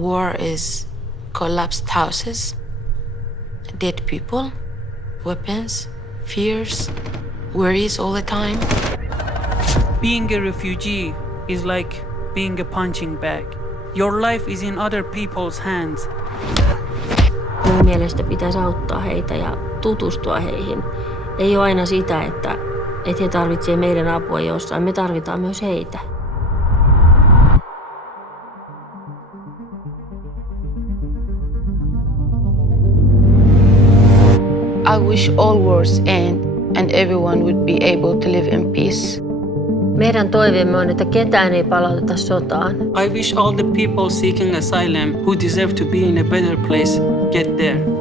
war is collapsed houses, dead people, weapons, fears, worries all the time. Being a refugee is like being a punching bag. Your life is in other people's hands. Mun mielestä pitäisi auttaa heitä ja tutustua heihin. Ei ole aina sitä, että he tarvitsee meidän apua jossain. Me tarvitaan myös heitä. I wish all wars end and everyone would be able to live in peace. Meidän toiveemme on, että ketään ei palauteta sotaan. I wish all the people seeking asylum who deserve to be in a better place get there.